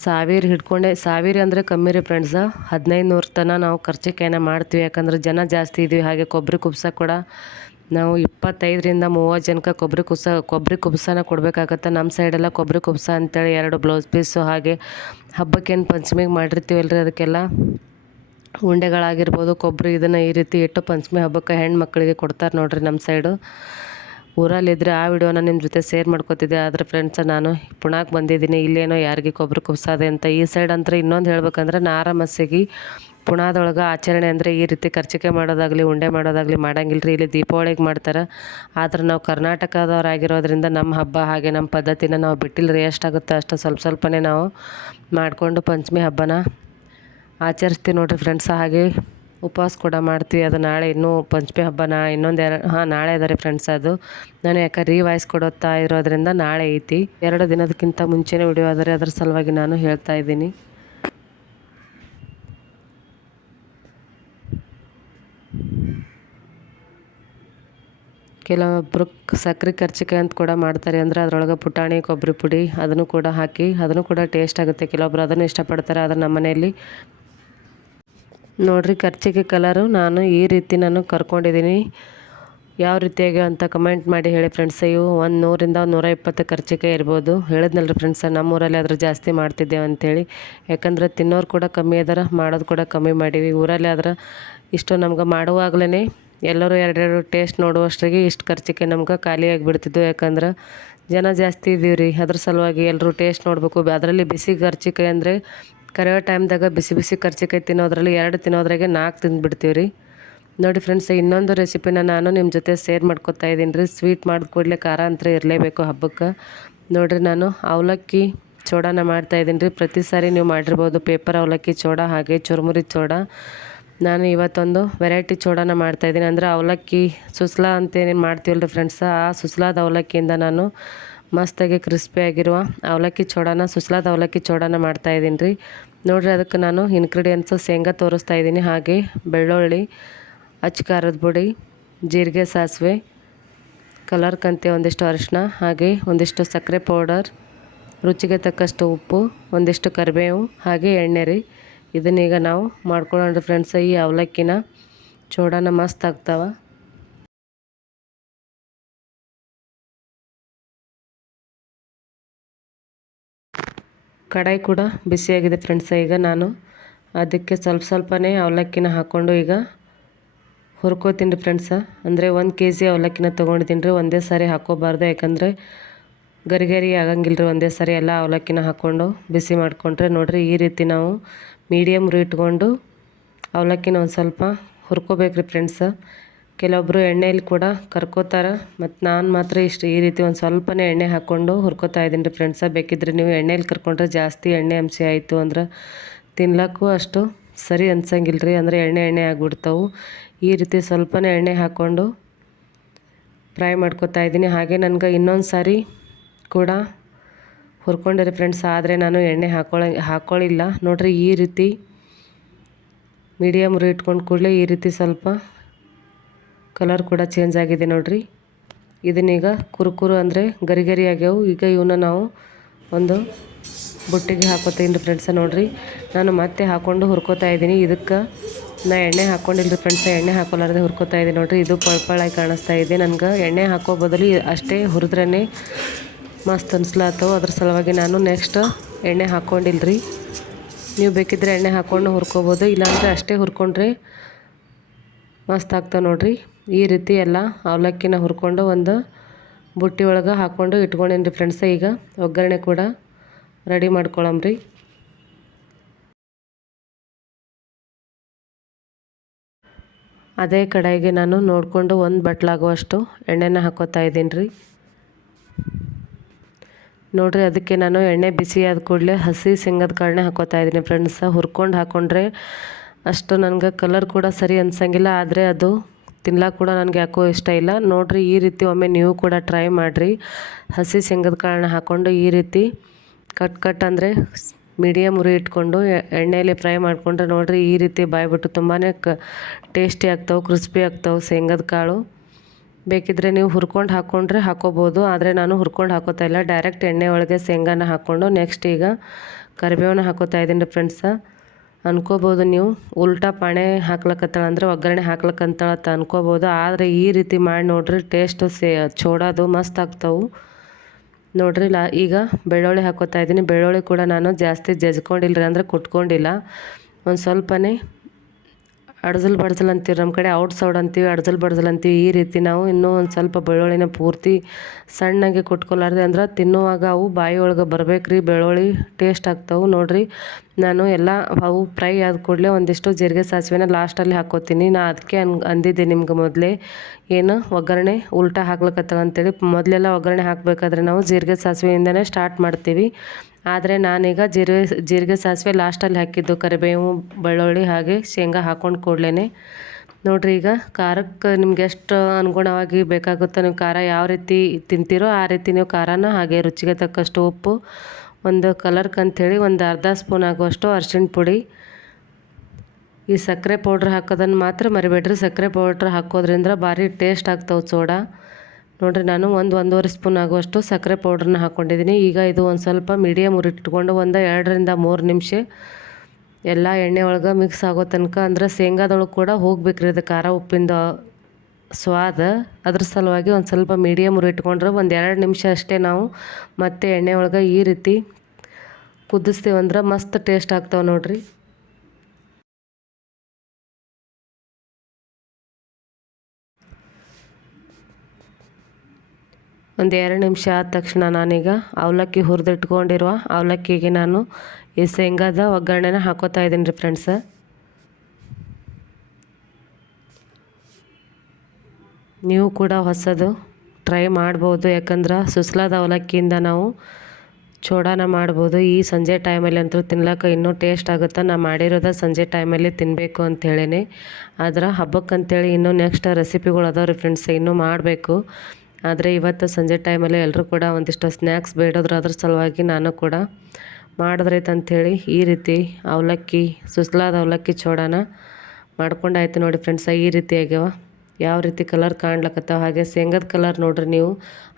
ಸಾವಿರ ಹಿಡ್ಕೊಂಡೆ. ಸಾವಿರ ಅಂದರೆ ಕಮ್ಮಿ ರೀ ಫ್ರೆಂಡ್ಸ ಹದಿನೈದು ನೂರು ತನ ನಾವು ಖರ್ಚಿಕೆನ ಮಾಡ್ತೀವಿ. ಯಾಕಂದ್ರೆ ಜನ ಜಾಸ್ತಿ ಇದ್ದೀವಿ ಹಾಗೆ ಕೊಬ್ಬರಿ ಕುಬ್ಸ ಕೂಡ ನಾವು ಇಪ್ಪತ್ತೈದರಿಂದ ಮೂವತ್ತು ಜನಕ್ಕೆ ಕೊಬ್ಬರಿ ಕುಬ್ಸ ಕೊಬ್ಬರಿ ಕುಬ್ಸನ ಕೊಡಬೇಕಾಗತ್ತೆ. ನಮ್ಮ ಸೈಡೆಲ್ಲ ಕೊಬ್ಬರಿ ಕುಬ್ಸ ಅಂತೇಳಿ ಎರಡು ಬ್ಲೌಸ್ ಪೀಸು ಹಾಗೆ ಹಬ್ಬಕ್ಕೇನು ಪಂಚಮಿಗೆ ಮಾಡಿರ್ತೀವಲ್ರಿ ಅದಕ್ಕೆಲ್ಲ. ಉಂಡೆಗಳಾಗಿರ್ಬೋದು ಕೊಬ್ಬರಿ ಇದನ್ನು ಈ ರೀತಿ ಇಟ್ಟು ಪಂಚಮಿ ಹಬ್ಬಕ್ಕೆ ಹೆಣ್ಣು ಮಕ್ಕಳಿಗೆ ಕೊಡ್ತಾರೆ ನೋಡಿರಿ ನಮ್ಮ ಸೈಡು. ಊರಲ್ಲಿದ್ದರೆ ಆ ವಿಡಿಯೋನ ನಿಮ್ಮ ಜೊತೆ ಶೇರ್ ಮಾಡ್ಕೋತಿದ್ದೆ, ಆದರೆ ಫ್ರೆಂಡ್ಸ ನಾನು ಪುಣಾಕ್ ಬಂದಿದ್ದೀನಿ, ಇಲ್ಲೇನೋ ಯಾರಿಗೆ ಕೊಬ್ಬರಿ ಕುಸಾದೆ ಅಂತ. ಈ ಸೈಡ್ ಅಂತ ಇನ್ನೊಂದು ಹೇಳ್ಬೇಕಂದ್ರೆ ನಾರ ಮಸಿಗೆ ಪುಣಾದೊಳಗೆ ಆಚರಣೆ ಅಂದರೆ ಈ ರೀತಿ ಖರ್ಚಿಕೆ ಮಾಡೋದಾಗಲಿ, ಉಂಡೆ ಮಾಡೋದಾಗಲಿ ಮಾಡಂಗಿಲ್ಲ ರೀ ಇಲ್ಲಿ ದೀಪಾವಳಿಗೆ ಮಾಡ್ತಾರೆ. ಆದ್ರೆ ನಾವು ಕರ್ನಾಟಕದವರಾಗಿರೋದ್ರಿಂದ ನಮ್ಮ ಹಬ್ಬ ಹಾಗೆ ನಮ್ಮ ಪದ್ಧತಿನ ನಾವು ಬಿಟ್ಟಿಲ್ಲ ರೀ ಎಷ್ಟಾಗುತ್ತೆ ಅಷ್ಟು ಸ್ವಲ್ಪ ಸ್ವಲ್ಪನೇ ನಾವು ಮಾಡಿಕೊಂಡು ಪಂಚಮಿ ಹಬ್ಬನ ಆಚರಿಸ್ತೀವಿ ನೋಡಿರಿ ಫ್ರೆಂಡ್ಸ್ ಹಾಗೆ. ಉಪವಾಸ ಕೂಡ ಮಾಡ್ತೀವಿ. ಅದು ನಾಳೆ ಇನ್ನೂ ಪಂಚಮಿ ಹಬ್ಬ ನಾ ಇನ್ನೊಂದು ಎರಡು, ಹಾಂ, ನಾಳೆ ಅದ ಫ್ರೆಂಡ್ಸ್ ಅದು. ನಾನು ಯಾಕೆ ರೀವಾಯ್ಸ್ ಕೊಡುತ್ತಾ ಇರೋದ್ರಿಂದ ನಾಳೆ ಐತಿ. ಎರಡು ದಿನದಕ್ಕಿಂತ ಮುಂಚೆನೇ ವಿಡಿಯೋ ಆದರೆ ಅದರ ಸಲುವಾಗಿ ನಾನು ಹೇಳ್ತಾ ಇದ್ದೀನಿ. ಕೆಲವೊಬ್ಬರು ಸಕ್ಕರೆ ಖರ್ಚಿಕೆ ಅಂತ ಕೂಡ ಮಾಡ್ತಾರೆ. ಅಂದರೆ ಅದರೊಳಗೆ ಪುಟಾಣಿ, ಕೊಬ್ಬರಿ ಪುಡಿ ಅದನ್ನು ಕೂಡ ಹಾಕಿ ಅದನ್ನು ಕೂಡ ಟೇಸ್ಟ್ ಆಗುತ್ತೆ. ಕೆಲವೊಬ್ರು ಅದನ್ನು ಇಷ್ಟಪಡ್ತಾರೆ. ಆದರೆ ನಮ್ಮ ಮನೆಯಲ್ಲಿ ನೋಡಿರಿ, ಖರ್ಚಿಗೆ ಕಲರು ನಾನು ಈ ರೀತಿ ನಾನು ಕರ್ಕೊಂಡಿದ್ದೀನಿ. ಯಾವ ರೀತಿಯಾಗಿ ಅಂತ ಕಮೆಂಟ್ ಮಾಡಿ ಹೇಳಿ ಫ್ರೆಂಡ್ಸ್ ಇವು ಒಂದು ನೂರಿಂದ ಒಂದು ನೂರ ಇಪ್ಪತ್ತು ಖರ್ಚಿಗೆ ಇರ್ಬೋದು. ಹೇಳಿದ್ನಲ್ರಿ ಫ್ರೆಂಡ್ಸ್ ನಮ್ಮೂರಲ್ಲಿ ಆದ್ರೆ ಜಾಸ್ತಿ ಮಾಡ್ತಿದ್ದೇವೆ ಅಂಥೇಳಿ ಯಾಕಂದ್ರೆ ತಿನ್ನೋರು ಕೂಡ ಕಮ್ಮಿ ಅದಾರ, ಮಾಡೋದು ಕೂಡ ಕಮ್ಮಿ ಮಾಡೀವಿ. ಊರಲ್ಲಿ ಆದ್ರೆ ಇಷ್ಟು ನಮ್ಗೆ ಮಾಡುವಾಗಲೇ ಎಲ್ಲರೂ ಎರಡೆರಡು ಟೇಸ್ಟ್ ನೋಡುವಷ್ಟಿಗೆ ಇಷ್ಟು ಖರ್ಚಿಗೆ ನಮ್ಗೆ ಖಾಲಿಯಾಗಿ ಬಿಡ್ತಿದ್ದು ಯಾಕಂದ್ರೆ ಜನ ಜಾಸ್ತಿ ಇದೀವಿ ರೀ ಅದ್ರ ಸಲುವಾಗಿ ಎಲ್ಲರೂ ಟೇಸ್ಟ್ ನೋಡಬೇಕು. ಅದರಲ್ಲಿ ಬಿಸಿ ಖರ್ಚಿಗೆ ಅಂದರೆ ಕರೆಯೋ ಟೈಮ್ದಾಗ ಬಿಸಿ ಬಿಸಿ ಕರ್ಚಿಕಾಯಿ ತಿನ್ನೋದ್ರಲ್ಲಿ ಎರಡು ತಿನ್ನೋದ್ರಾಗೆ ನಾಲ್ಕು ತಿಂದುಬಿಡ್ತೀವಿ ರೀ ನೋಡಿ ಫ್ರೆಂಡ್ಸ್ ಇನ್ನೊಂದು ರೆಸಿಪಿನ ನಾನು ನಿಮ್ಮ ಜೊತೆ ಶೇರ್ ಮಾಡ್ಕೊತಾ ಇದ್ದೀನಿ ರೀ. ಸ್ವೀಟ್ ಮಾಡಿದ ಕೂಡಲೇ ಖಾರ ಅಂತ ಇರಲೇಬೇಕು ಹಬ್ಬಕ್ಕೆ. ನೋಡಿರಿ ನಾನು ಅವಲಕ್ಕಿ ಚೋಡಾನ ಮಾಡ್ತಾಯಿದ್ದೀನಿ ರೀ. ಪ್ರತಿ ಸಾರಿ ನೀವು ಮಾಡಿರ್ಬೋದು ಪೇಪರ್ ಅವಲಕ್ಕಿ ಚೋಡ, ಹಾಗೆ ಚುರುಮುರಿ ಚೋಡ. ನಾನು ಇವತ್ತೊಂದು ವೆರೈಟಿ ಚೋಡಾನ ಮಾಡ್ತಾಯಿದ್ದೀನಿ ಅಂದರೆ ಅವಲಕ್ಕಿ ಸುಸ್ಲಾ ಅಂತೇನು ಮಾಡ್ತೀವಲ್ಲ ಫ್ರೆಂಡ್ಸ್ ಆ ಸುಸ್ಲಾದ ಅವಲಕ್ಕಿಯಿಂದ ನಾನು ಮಸ್ತಾಗಿ ಕ್ರಿಸ್ಪಿಯಾಗಿರುವ ಅವಲಕ್ಕಿ ಚೋಡಾನ, ಸುಸ್ಲಾದ ಅವಲಕ್ಕಿ ಚೋಡಾನ ಮಾಡ್ತಾಯಿದ್ದೀನಿ ರೀ. ನೋಡಿರಿ ಅದಕ್ಕೆ ನಾನು ಇನ್ಗ್ರೀಡಿಯೆಂಟ್ಸು ಶೇಂಗಾ ತೋರಿಸ್ತಾ ಇದ್ದೀನಿ. ಹಾಗೆ ಬೆಳ್ಳುಳ್ಳಿ ಹಚ್ಚ ಖಾರದ ಪುಡಿ, ಜೀರಿಗೆ ಸಾಸಿವೆ ಕಲರ್ ಕಂತೆ ಒಂದಿಷ್ಟು ಅರಿಶಿನ ಹಾಗೆ ಒಂದಿಷ್ಟು ಸಕ್ಕರೆ ಪೌಡರ್ ರುಚಿಗೆ ತಕ್ಕಷ್ಟು ಉಪ್ಪು, ಒಂದಿಷ್ಟು ಕರಿಬೇವು, ಹಾಗೆ ಎಣ್ಣೆ ರೀ. ಇದನ್ನೀಗ ನಾವು ಮಾಡ್ಕೊಳ್ಳೋಣ ಫ್ರೆಂಡ್ಸ್ ಈ ಅವಲಕ್ಕಿನ ಚೂಡಾನ ಮಸ್ತ್ ಆಗ್ತಾವ. ಕಡಾಯಿ ಕೂಡ ಬಿಸಿಯಾಗಿದೆ ಫ್ರೆಂಡ್ಸ ಈಗ ನಾನು. ಅದಕ್ಕೆ ಸ್ವಲ್ಪ ಸ್ವಲ್ಪನೇ ಅವಲಕ್ಕಿನ ಹಾಕ್ಕೊಂಡು ಈಗ ಹುರ್ಕೋತೀನಿ ರೀ ಫ್ರೆಂಡ್ಸ ಅಂದರೆ ಒಂದು ಕೆ ಜಿ ಅವಲಕ್ಕಿನ ತೊಗೊಂಡಿದ್ದೀನಿ ರೀ, ಒಂದೇ ಸಾರಿ ಹಾಕ್ಕೋಬಾರ್ದು. ಯಾಕಂದರೆ ಗರಿ ಗರಿ ಆಗಂಗಿಲ್ಲ ರೀ, ಒಂದೇ ಸಾರಿ ಎಲ್ಲ ಅವಲಕ್ಕಿನ ಹಾಕ್ಕೊಂಡು ಬಿಸಿ ಮಾಡಿಕೊಂಡ್ರೆ. ನೋಡಿರಿ, ಈ ರೀತಿ ನಾವು ಮೀಡಿಯಮ್ ಇಟ್ಕೊಂಡು ಅವಲಕ್ಕಿನ ಒಂದು ಸ್ವಲ್ಪ ಹುರ್ಕೋಬೇಕು ರೀ ಫ್ರೆಂಡ್ಸ ಕೆಲವೊಬ್ಬರು ಎಣ್ಣೆಯಲ್ಲಿ ಕೂಡ ಕರ್ಕೋತಾರೆ, ಮತ್ತು ನಾನು ಮಾತ್ರ ಇಷ್ಟು ಈ ರೀತಿ ಒಂದು ಸ್ವಲ್ಪನೇ ಎಣ್ಣೆ ಹಾಕ್ಕೊಂಡು ಹುರ್ಕೋತಾ ಇದ್ದೀನಿ ರೀ ಫ್ರೆಂಡ್ಸ ಬೇಕಿದ್ರೆ ನೀವು ಎಣ್ಣೆಯಲ್ಲಿ ಕರ್ಕೊಂಡ್ರೆ ಜಾಸ್ತಿ ಎಣ್ಣೆ ಅಂಶ ಆಯಿತು ಅಂದ್ರೆ ತಿನ್ಲಕ್ಕೂ ಅಷ್ಟು ಸರಿ ಅನ್ಸಂಗಿಲ್ಲ ರೀ ಅಂದರೆ ಎಣ್ಣೆ ಎಣ್ಣೆ ಆಗಿಬಿಡ್ತಾವೆ. ಈ ರೀತಿ ಸ್ವಲ್ಪನೇ ಎಣ್ಣೆ ಹಾಕ್ಕೊಂಡು ಫ್ರೈ ಮಾಡ್ಕೊತಾ ಇದ್ದೀನಿ. ಹಾಗೆ ನನಗೆ ಇನ್ನೊಂದು ಸಾರಿ ಕೂಡ ಹುರ್ಕೊಂಡಿರಿ ಫ್ರೆಂಡ್ಸ್ ಆದರೆ ನಾನು ಎಣ್ಣೆ ಹಾಕೊಳ ಹಾಕ್ಕೊಳ್ಳಿಲ್ಲ ನೋಡಿರಿ ಈ ರೀತಿ ಮೀಡಿಯಮ್ ಇಟ್ಕೊಂಡು ಕೂಡಲೇ ಈ ರೀತಿ ಸ್ವಲ್ಪ ಕಲರ್ ಕೂಡ ಚೇಂಜ್ ಆಗಿದೆ ನೋಡಿರಿ. ಇದನ್ನೀಗ ಕುರುಕುರು ಅಂದರೆ ಗರಿ ಗರಿ ಆಗ್ಯಾವು ಈಗ ಇವನ್ನ ನಾವು ಒಂದು ಬುಟ್ಟಿಗೆ ಹಾಕೋತೀನಿ ಫ್ರೆಂಡ್ಸ ನೋಡಿರಿ. ನಾನು ಮತ್ತೆ ಹಾಕ್ಕೊಂಡು ಹುರ್ಕೋತಾ ಇದ್ದೀನಿ. ಇದಕ್ಕೆ ನಾ ಎಣ್ಣೆ ಹಾಕ್ಕೊಂಡಿಲ್ಲರಿ ಫ್ರೆಂಡ್ಸ ಎಣ್ಣೆ ಹಾಕೋಲಾರ್ದೆ ಹುರ್ಕೋತಾ ಇದ್ದೀನಿ ನೋಡಿರಿ. ಇದು ಪಳ್ಪಳಾಗಿ ಕಾಣಿಸ್ತಾ ಇದೆ. ನನಗೆ ಎಣ್ಣೆ ಹಾಕೋ ಬದಲು ಅಷ್ಟೇ ಹುರಿದ್ರೇ ಮಸ್ತ್ ಅನ್ಸ್ಲಾತವು. ಅದ್ರ ಸಲುವಾಗಿ ನಾನು ನೆಕ್ಸ್ಟ್ ಎಣ್ಣೆ ಹಾಕ್ಕೊಂಡಿಲ್ರಿ ನೀವು ಬೇಕಿದ್ರೆ ಎಣ್ಣೆ ಹಾಕ್ಕೊಂಡು ಹುರ್ಕೋಬೋದು. ಇಲ್ಲಾಂದರೆ ಅಷ್ಟೇ ಹುರ್ಕೊಂಡ್ರೆ ಮಸ್ತ್ ಆಗ್ತಾವೆ ನೋಡಿರಿ. ಈ ರೀತಿ ಎಲ್ಲ ಅವಲಕ್ಕಿನ ಹುರ್ಕೊಂಡು ಒಂದು ಬುಟ್ಟಿ ಒಳಗೆ ಹಾಕ್ಕೊಂಡು ಇಟ್ಕೊಂಡೇನಿ ರೀ ಫ್ರೆಂಡ್ಸ ಈಗ ಒಗ್ಗರಣೆ ಕೂಡ ರೆಡಿ ಮಾಡ್ಕೊಳಮ್ರಿ. ಅದೇ ಕಡಾಯಿಗೆ ನಾನು ನೋಡಿಕೊಂಡು ಒಂದು ಬಟ್ಲಾಗುವಷ್ಟು ಎಣ್ಣೆನ ಹಾಕೋತಾ ಇದ್ದೀನಿ ರೀ ನೋಡಿರಿ, ಅದಕ್ಕೆ ನಾನು ಎಣ್ಣೆ ಬಿಸಿ ಆದ ಕೂಡಲೇ ಹಸಿ ಶೇಂಗದ ಕಾಳನ್ನೇ ಹಾಕೋತಾ ಇದ್ದೀನಿ ಫ್ರೆಂಡ್ಸ ಹುರ್ಕೊಂಡು ಹಾಕ್ಕೊಂಡ್ರೆ ಅಷ್ಟು ನನಗೆ ಕಲರ್ ಕೂಡ ಸರಿ ಅನ್ಸಂಗಿಲ್ಲ, ಆದರೆ ಅದು ತಿನ್ಲಾಕ ಕೂಡ ನನಗೆ ಯಾಕೋ ಇಷ್ಟ ಇಲ್ಲ. ನೋಡಿರಿ, ಈ ರೀತಿ ಒಮ್ಮೆ ನೀವು ಕೂಡ ಟ್ರೈ ಮಾಡಿರಿ. ಹಸಿ ಶೇಂಗದ ಕಾಳನ್ನ ಹಾಕ್ಕೊಂಡು ಈ ರೀತಿ ಕಟ್ ಕಟ್ ಅಂದರೆ ಮೀಡಿಯಮ್ ಉರಿ ಇಟ್ಕೊಂಡು ಎಣ್ಣೆಯಲ್ಲಿ ಫ್ರೈ ಮಾಡಿಕೊಂಡ್ರೆ ನೋಡಿರಿ, ಈ ರೀತಿ ಬಾಯ್ಬಿಟ್ಟು ತುಂಬಾ ಕ ಟೇಸ್ಟಿ ಆಗ್ತಾವೆ ಕ್ರಿಸ್ಪಿ ಆಗ್ತಾವೆ ಶೇಂಗದ ಕಾಳು. ಬೇಕಿದ್ರೆ ನೀವು ಹುರ್ಕೊಂಡು ಹಾಕ್ಕೊಂಡ್ರೆ ಹಾಕೋಬೋದು, ಆದರೆ ನಾನು ಹುರ್ಕೊಂಡು ಹಾಕೋತಾ ಇಲ್ಲ. ಡೈರೆಕ್ಟ್ ಎಣ್ಣೆ ಒಳಗೆ ಶೇಂಗಾನ ಹಾಕ್ಕೊಂಡು ನೆಕ್ಸ್ಟ್ ಈಗ ಕರಿಬೇವನ್ನ ಹಾಕೋತಾ ಇದ್ದೀನಿ ಫ್ರೆಂಡ್ಸ ಅನ್ಕೋಬೋದು ನೀವು. ಉಲ್ಟಾ ಪಾಣೆ ಹಾಕ್ಲಕ್ಕತ್ತಾಳ ಅಂದ್ರೆ ಒಗ್ಗರಣೆ ಹಾಕ್ಲಕ್ಕಂತಾಳ ಅಂತ ಅನ್ಕೋಬೋದು. ಆದರೆ ಈ ರೀತಿ ಮಾಡಿ ನೋಡ್ರಿ ಟೇಸ್ಟು ಸೇ ಚೋಡೋದು ಮಸ್ತ್ ಆಗ್ತಾವೆ. ನೋಡ್ರಿ ಲಾ, ಈಗ ಬೆಳ್ಳುಳ್ಳಿ ಹಾಕೋತಾ ಇದ್ದೀನಿ. ಬೆಳ್ಳುಳ್ಳಿ ಕೂಡ ನಾನು ಜಾಸ್ತಿ ಜಜ್ಕೊಂಡಿಲ್ಲ ಅಂದರೆ ಕುಟ್ಕೊಂಡಿಲ್ಲ. ಒಂದು ಸ್ವಲ್ಪನೇ ಅಡ್ಜಲ್ ಬಡ್ಜಲ್ ಅಂತೀವಿ ನಮ್ಮ ಕಡೆ, ಔಟ್ ಸೌಡ್ ಅಂತೀವಿ, ಅಡ್ಜಲ್ ಬಡ್ಜಲ್ ಅಂತೀವಿ. ಈ ರೀತಿ ನಾವು ಇನ್ನೂ ಒಂದು ಸ್ವಲ್ಪ ಬೆಳ್ಳುಳ್ಳಿನ ಪೂರ್ತಿ ಸಣ್ಣಗೆ ಕುಟ್ಕೊಲಾರ್ದೆ ಅಂದ್ರೆ ತಿನ್ನುವಾಗ ಅವು ಬಾಯಿ ಒಳಗೆ ಬರ್ಬೇಕು ರೀ ಬೆಳ್ಳುಳ್ಳಿ ಟೇಸ್ಟ್ ಆಗ್ತಾವೆ ನೋಡಿರಿ. ನಾನು ಎಲ್ಲ ಅವು ಫ್ರೈ ಆದ ಕೂಡಲೇ ಒಂದಿಷ್ಟು ಜೀರಿಗೆ ಸಾಸಿವೆನ ಲಾಸ್ಟಲ್ಲಿ ಹಾಕೋತೀನಿ. ನಾ ಅದಕ್ಕೆ ಅನ್ ಅಂದಿದ್ದೆ ನಿಮ್ಗೆ ಮೊದಲೇ. ಏನು ಒಗ್ಗರಣೆ ಉಲ್ಟಾ ಹಾಕ್ಲಿಕ್ಕತ್ತಲ್ಲ ಅಂತೇಳಿ. ಮೊದಲೆಲ್ಲ ಒಗ್ಗರಣೆ ಹಾಕಬೇಕಾದ್ರೆ ನಾವು ಜೀರಿಗೆ ಸಾಸಿವೆಯಿಂದನೇ ಸ್ಟಾರ್ಟ್ ಮಾಡ್ತೀವಿ. ಆದರೆ ನಾನೀಗ ಜೀರಿಗೆ ಜೀರಿಗೆ ಸಾಸಿವೆ ಲಾಸ್ಟಲ್ಲಿ ಹಾಕಿದ್ದು ಕರಿಬೇವು, ಬೆಳ್ಳುಳ್ಳಿ ಹಾಗೆ ಶೇಂಗಾ ಹಾಕ್ಕೊಂಡು ಕೂಡಲೇ ನೋಡಿರಿ ಈಗ ಖಾರಕ್ಕೆ ನಿಮ್ಗೆ ಎಷ್ಟು ಅನುಗುಣವಾಗಿ ಬೇಕಾಗುತ್ತೋ, ನೀವು ಖಾರ ಯಾವ ರೀತಿ ತಿಂತೀರೋ ಆ ರೀತಿ ನೀವು ಖಾರನ ಹಾಗೆ ರುಚಿಗೆ ತಕ್ಕಷ್ಟು ಉಪ್ಪು ಒಂದು ಕಲರ್ಕ್ ಅಂಥೇಳಿ ಒಂದು ಅರ್ಧ ಸ್ಪೂನ್ ಆಗುವಷ್ಟು ಅರ್ಶಿಣ ಪುಡಿ. ಈ ಸಕ್ಕರೆ ಪೌಡ್ರ್ ಹಾಕೋದನ್ನು ಮಾತ್ರ ಮರಿಬೇಡ್ರಿ. ಸಕ್ಕರೆ ಪೌಡ್ರ್ ಹಾಕೋದ್ರಿಂದ ಭಾರಿ ಟೇಸ್ಟ್ ಆಗ್ತಾವೆ ಸೋಡಾ ನೋಡಿರಿ, ನಾನು ಒಂದು ಒಂದೂವರೆ ಸ್ಪೂನ್ ಆಗುವಷ್ಟು ಸಕ್ಕರೆ ಪೌಡ್ರನ್ನ ಹಾಕ್ಕೊಂಡಿದ್ದೀನಿ ಈಗ ಇದು ಒಂದು ಸ್ವಲ್ಪ ಮೀಡಿಯಮ್ ಉರಿಟ್ಕೊಂಡು ಒಂದು ಎರಡರಿಂದ ಮೂರು ನಿಮಿಷ ಎಲ್ಲ ಎಣ್ಣೆ ಒಳಗೆ ಮಿಕ್ಸ್ ಆಗೋ ತನಕ, ಅಂದ್ರೆ ಶೇಂಗಾದೊಳಗೆ ಕೂಡ ಹೋಗ್ಬೇಕ್ರಿ ಇದು ಖಾರ ಉಪ್ಪಿಂದ ಸ್ವಾದ. ಅದ್ರ ಸಲುವಾಗಿ ಒಂದು ಸ್ವಲ್ಪ ಮೀಡಿಯಮ್ ಇಟ್ಕೊಂಡ್ರೆ ಒಂದು ಎರಡು ನಿಮಿಷ ಅಷ್ಟೇ ನಾವು ಮತ್ತೆ ಎಣ್ಣೆ ಒಳಗೆ ಈ ರೀತಿ ಕುದಿಸ್ತೀವಂದ್ರೆ ಮಸ್ತ್ ಟೇಸ್ಟ್ ಆಗ್ತಾವೆ ನೋಡ್ರಿ. ಒಂದು ಎರಡು ನಿಮಿಷ ಆದ ತಕ್ಷಣ ನಾನೀಗ ಅವಲಕ್ಕಿ ಹುರಿದಿಟ್ಕೊಂಡಿರುವ ಅವಲಕ್ಕಿಗೆ ನಾನು ಈ ಶೇಂಗಾದ ಒಗ್ಗರಣೆನ ಹಾಕೋತಾ ಇದ್ದೀನಿ ರೀ ಫ್ರೆಂಡ್ಸ ನೀವು ಕೂಡ ಹೊಸದು ಟ್ರೈ ಮಾಡ್ಬೋದು. ಯಾಕಂದ್ರೆ ಸುಸ್ಲಾದ ಅವಲಕ್ಕಿಯಿಂದ ನಾವು ಚೋಡಾನ ಮಾಡ್ಬೋದು. ಈ ಸಂಜೆ ಟೈಮಲ್ಲಿ ಅಂತೂ ತಿನ್ಲಕ್ಕ ಇನ್ನೂ ಟೇಸ್ಟ್ ಆಗುತ್ತೆ? ನಾ ಮಾಡಿರೋದ ಸಂಜೆ ಟೈಮಲ್ಲಿ ತಿನ್ನಬೇಕು ಅಂತ ಹೇಳೀನಿ. ಆದ್ರೆ ಹಬ್ಬಕ್ಕಂತೇಳಿ ಇನ್ನೂ ನೆಕ್ಸ್ಟ್ ರೆಸಿಪಿಗಳು ಅದಾವೆ ರೀ ಫ್ರೆಂಡ್ಸ್ ಇನ್ನೂ ಮಾಡಬೇಕು. ಆದರೆ ಇವತ್ತು ಸಂಜೆ ಟೈಮಲ್ಲಿ ಎಲ್ಲರೂ ಕೂಡ ಒಂದಿಷ್ಟು ಸ್ನ್ಯಾಕ್ಸ್ ಬೇಡೋದ್ರ ಅದ್ರ ಸಲುವಾಗಿ ನಾನು ಕೂಡ ಮಾಡಿದ್ರೈತಂಥೇಳಿ ಈ ರೀತಿ ಅವಲಕ್ಕಿ, ಸುಸ್ಲಾದ ಅವಲಕ್ಕಿ ಚೋಡಾನ ಮಾಡ್ಕೊಂಡಾಯ್ತು ನೋಡಿ ಫ್ರೆಂಡ್ಸ ಈ ರೀತಿ ಯಾವ ರೀತಿ ಕಲರ್ ಕಾಣ್ಲಕತ್ತಾವ, ಹಾಗೆ ಶೇಂಗದ ಕಲರ್ ನೋಡ್ರಿ ನೀವು,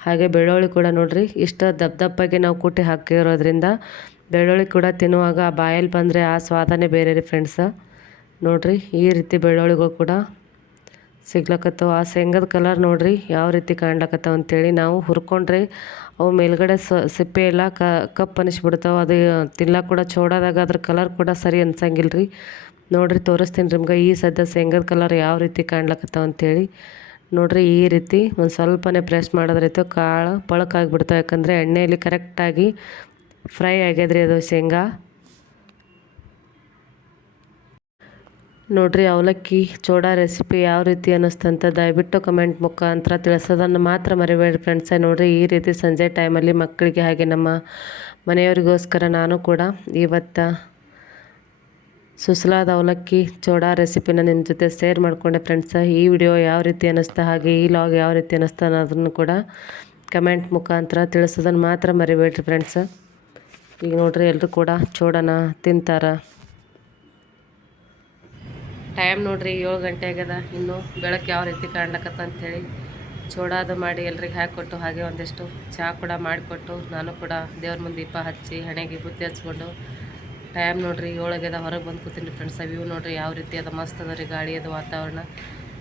ಹಾಗೆ ಬೆಳ್ಳುಳ್ಳಿ ಕೂಡ ನೋಡ್ರಿ, ಇಷ್ಟ ದಪ್ಪ ದಪ್ಪಗೆ ನಾವು ಕುಟ್ಟಿ ಹಾಕಿರೋದ್ರಿಂದ ಬೆಳ್ಳುಳ್ಳಿ ಕೂಡ ತಿನ್ನುವಾಗ ಆ ಬಾಯಲ್ಲಿ ಬಂದರೆ ಆ ಸ್ವಾದನೇ ಬೇರೆ ರೀ ಫ್ರೆಂಡ್ಸ ನೋಡ್ರಿ, ಈ ರೀತಿ ಬೆಳ್ಳುಳ್ಳಿಗಳು ಕೂಡ ಸಿಗ್ಲಕತ್ತವ. ಆ ಶೇಂಗದ ಕಲರ್ ನೋಡ್ರಿ, ಯಾವ ರೀತಿ ಕಾಣ್ಲಕತ್ತಾವ ಅಂತೇಳಿ ನಾವು ಹುರ್ಕೊಂಡ್ರೆ ಅವು ಮೇಲ್ಗಡೆ ಸಿಪ್ಪೆ ಎಲ್ಲ ಕಪ್ ಅನಿಸ್ಬಿಡ್ತಾವೆ. ಅದು ತಿನ್ಲಕ್ಕೆ ಕೂಡ, ಚೋಡಾದಾಗ ಅದ್ರ ಕಲರ್ ಕೂಡ ಸರಿ ಅನ್ಸಂಗಿಲ್ಲ ರೀ ನೋಡ್ರಿ ತೋರಿಸ್ತೀನಿ ನಿಮ್ಗೆ. ಈ ಸದ್ಯ ಶೇಂಗದ ಕಲರ್ ಯಾವ ರೀತಿ ಕಾಣ್ಲಕತ್ತಾವ ಅಂತೇಳಿ. ನೋಡ್ರಿ ಈ ರೀತಿ ಒಂದು ಸ್ವಲ್ಪನೇ ಪ್ರೆಸ್ ಮಾಡೋದ್ರೈತು ಕಾಳು ಪಳಕಾಗಿಬಿಡ್ತಾವೆ ಯಾಕಂದರೆ ಎಣ್ಣೆಯಲ್ಲಿ ಕರೆಕ್ಟಾಗಿ ಫ್ರೈ ಆಗ್ಯದ್ರಿ ಅದು ಶೇಂಗಾ. ನೋಡ್ರಿ ಅವಲಕ್ಕಿ ಚೋಡಾ ರೆಸಿಪಿ ಯಾವ ರೀತಿ ಅನ್ನಿಸ್ತಂತ ದಯವಿಟ್ಟು ಕಮೆಂಟ್ ಮುಖಾಂತರ ತಿಳಿಸೋದನ್ನು ಮಾತ್ರ ಮರಿಬೇಡಿ ಫ್ರೆಂಡ್ಸೇ ನೋಡ್ರಿ ಈ ರೀತಿ ಸಂಜೆ ಟೈಮಲ್ಲಿ ಮಕ್ಕಳಿಗೆ ಹಾಗೆ ನಮ್ಮ ಮನೆಯವರಿಗೋಸ್ಕರ ನಾನು ಕೂಡ ಇವತ್ತು ಸುಸಲಾದ ಅವಲಕ್ಕಿ ಚೋಡಾ ರೆಸಿಪಿನ ನಿಮ್ಮ ಜೊತೆ ಶೇರ್ ಮಾಡಿಕೊಂಡೆ ಫ್ರೆಂಡ್ಸ ಈ ವಿಡಿಯೋ ಯಾವ ರೀತಿ ಅನ್ನಿಸ್ತಾ ಹಾಗೆ ಈ ಲಾಗ್ ಯಾವ ರೀತಿ ಅನ್ನಿಸ್ತಾ ಅನ್ನೋದನ್ನು ಕೂಡ ಕಮೆಂಟ್ ಮುಖಾಂತರ ತಿಳಿಸೋದನ್ನು ಮಾತ್ರ ಮರಿಬೇಡ್ರಿ ಫ್ರೆಂಡ್ಸ ಈಗ ನೋಡ್ರಿ ಎಲ್ಲರೂ ಕೂಡ ಚೋಡನ ತಿಂತಾರೆ. ಟೈಮ್ ನೋಡ್ರಿ, ಏಳು ಗಂಟೆ ಆಗ್ಯದ. ಇನ್ನು ಬೆಳಕು ಯಾವ ರೀತಿ ಕಾಣ್ಲಕತ್ತ ಅಂಥೇಳಿ ಚೋಡಾದು ಮಾಡಿ ಎಲ್ರಿಗೆ ಹಾಕಿಕೊಟ್ಟು ಹಾಗೆ ಒಂದಿಷ್ಟು ಚಹಾ ಕೂಡ ಮಾಡಿಕೊಟ್ಟು, ನಾನು ಕೂಡ ದೇವ್ರ ಮುಂದೆ ದೀಪ ಹಚ್ಚಿ, ಹಣೆಗೆ ಬುತ್ತಿ ಹಚ್ಕೊಂಡು ಟೈಮ್ ನೋಡ್ರಿ ಏಳಾಗ್ಯದ ಹೊರಗೆ ಬಂದು ಕೂತೀನಿ ಫ್ರೆಂಡ್ಸ್ ವ್ಯೂ ನೋಡಿರಿ, ಯಾವ ರೀತಿ ಅದ, ಮಸ್ತ್ ಅದ ರೀ ಗಾಳಿ ಅದು ವಾತಾವರಣ.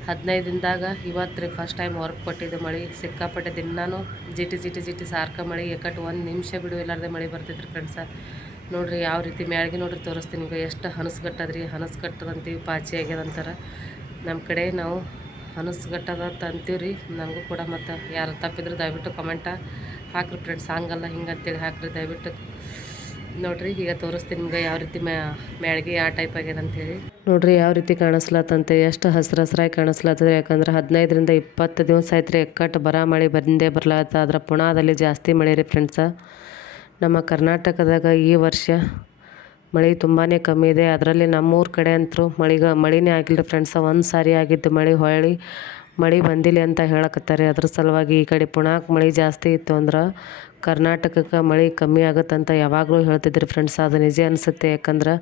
ಹದಿನೈದು ದಿನದಾಗ ಇವತ್ತು ರೀ ಫಸ್ಟ್ ಟೈಮ್ ಹೊರಗೆ ಕೊಟ್ಟಿದ್ದು ಮಳೆ, ಸಿಕ್ಕಾಪಟ್ಟೆ ದಿನಾನು ಜಿಟಿ ಜಿಟಿ ಜಿಟಿ ಸಾರ್ಕ ಮಳೆ ಎಕಟ್ಟು ಒಂದು ನಿಮಿಷ ಬಿಡು ಇಲ್ಲಾರ್ದೆ ಮಳೆ ಬರ್ತಿದ್ರಿ ಫ್ರೆಂಡ್ಸ ನೋಡ್ರಿ, ಯಾವ ರೀತಿ ಮ್ಯಾಳ್ಗೆ ನೋಡ್ರಿ ತೋರಿಸ್ತೀನಿ ನಿಮ್ಗೆ, ಎಷ್ಟು ಹನಸ್ಗಟ್ಟದ್ರಿ ಹನಸ್ಗಟ್ಟದಂತೀವಿ ಪಾಚಿ ಆಗ್ಯದಂತಾರೆ ನಮ್ಮ ಕಡೆ ನಾವು ಹನಸ್ಗಟ್ಟದ ಅಂತ ಅಂತೀವಿ ರೀ ನನಗೂ ಕೂಡ ಮತ್ತು ಯಾರು ತಪ್ಪಿದ್ರೆ ದಯವಿಟ್ಟು ಕಮೆಂಟ ಹಾಕ್ರಿ ಫ್ರೆಂಡ್ಸ್ ಹಂಗಲ್ಲ ಹಿಂಗೆ ಅಂತೇಳಿ ಹಾಕ್ರಿ ದಯವಿಟ್ಟು. ನೋಡ್ರಿ, ಈಗ ತೋರಿಸ್ತೀನಿ ನಿಮ್ಗೆ ಯಾವ ರೀತಿ ಮ್ಯಾ ಮ್ಯಾಳ್ಗೆ ಯಾವ ಟೈಪ್ ಆಗ್ಯದ ಅಂತೇಳಿ. ನೋಡ್ರಿ, ಯಾವ ರೀತಿ ಕಾಣಿಸ್ಲತ್ತಂತೆ ಎಷ್ಟು ಹಸ್ರು ಹಸ್ರಾಗಿ ಕಾಣಿಸ್ಲತ್ತದ ಯಾಕಂದ್ರೆ ಹದಿನೈದರಿಂದ ಇಪ್ಪತ್ತು ದಿವಸ ಆಯ್ತು ರೀ ಎಕ್ಕಟ್ಟು ಬರ ಮಳೆ ಬಂದೇ ಬರ್ಲಾತ್ತ ಆದ್ರೆ ಪುಣಾದಲ್ಲಿ ಜಾಸ್ತಿ ಮಳೆ ರೀ ಫ್ರೆಂಡ್ಸ ನಮ್ಮ ಕರ್ನಾಟಕದಾಗ ಈ ವರ್ಷ ಮಳೆ ತುಂಬಾ ಕಮ್ಮಿ ಇದೆ, ಅದರಲ್ಲಿ ನಮ್ಮೂರ ಕಡೆ ಅಂತೂ ಮಳೆಗ, ಮಳೆನೇ ಆಗಿಲ್ಲ ಫ್ರೆಂಡ್ಸ ಒಂದು ಸಾರಿ ಆಗಿದ್ದು ಮಳೆ ಹೊಳ್ಳಿ, ಮಳೆ ಬಂದಿಲ್ಲ ಅಂತ ಹೇಳಕತ್ತಾರೆ. ಅದ್ರ ಸಲುವಾಗಿ ಈ ಕಡೆ ಪುಣಾಕ್ ಮಳೆ ಜಾಸ್ತಿ ಇತ್ತು ಅಂದ್ರೆ ಕರ್ನಾಟಕಕ್ಕೆ ಮಳೆ ಕಮ್ಮಿ ಆಗುತ್ತಂತ ಯಾವಾಗಲೂ ಹೇಳ್ತಿದ್ರು ಫ್ರೆಂಡ್ಸ್ ಅದು ನಿಜ ಅನಿಸುತ್ತೆ. ಯಾಕಂದ್ರೆ